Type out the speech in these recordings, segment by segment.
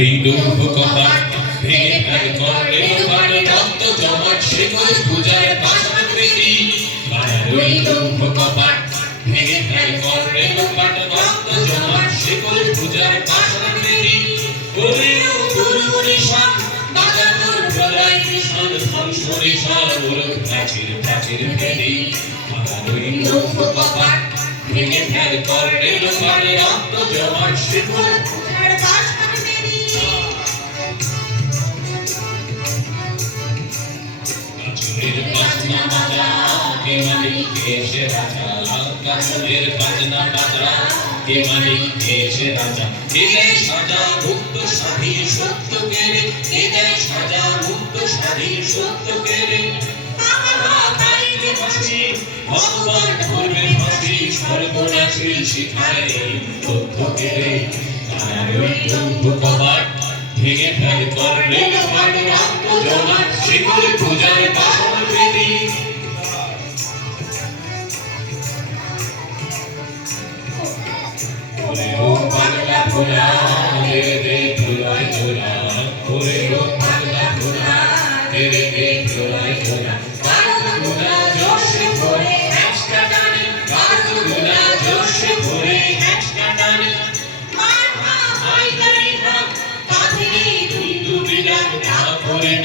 লৌহ কপাট ভেঙে ফেল করে লোকার রক্ত জমাট পাশান বেদি ওই লৌহ কপাট ভেঙে ফেল করে লোকার রক্ত জমাট পূজার পাশান বেদি ওরে নিশান, বাজানোর গলায় নিশান, ধ্বংস নিশান ওর প্রাচীর প্রাচীর ওই লৌহ কপাট ভেঙে ফেল করে লোকার রক্ত জমাট শেকল পূজার বাসন কাছুরের বাজা কে মালিক সে রাজা কাছুরের বাজনা বাজা কে মালিক কে রাজা কে সাজা মুক্ত স্বাধীন সত্য কেড়ে কে সাজা মুক্ত স্বাধীন সত্য কেড়ে ভগবান করবে ফাঁসি সর্বনাশী শিখায় তথ্য কেড়ে তার ওই ভেঙে ফেল করলে লোকার রক্ত পূজার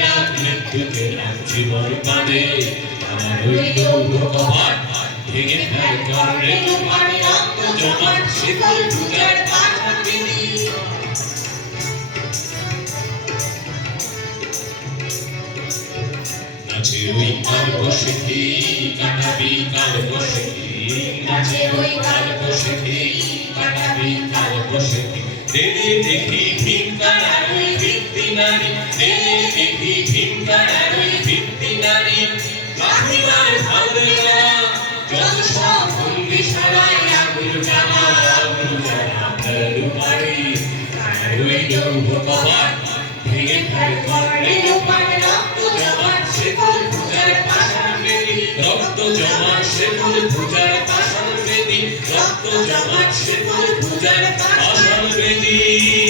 না মৃত্যুকে নাম জীবন পানে আমার ওই লৌহ কপাট ভেঙে ফেল করে লোকার রক্ত জমাট শিকল পূজার নাচে ওই কাল বসে কাটাবি, কাল বসে কি নাচে ওই কাল বসে কাটাবি, কাল বসে কি দেখি ভিক্ষার ভিত্তি নারী দেরে দেখি ভিক্ষার ভিত্তি নারী। লাঠিবার ভাবে না, যত সব ভঙ্গি সারায় আগুন জ্বালা আগুন জ্বালা ফেলু ওই লৌহ কপাট ভেঙে ফেল করে লোকার রক্ত জমাট শেকল পূজার পাশাল বেদি রক্ত জমাট শেকল পূজার পাশাল বেদি।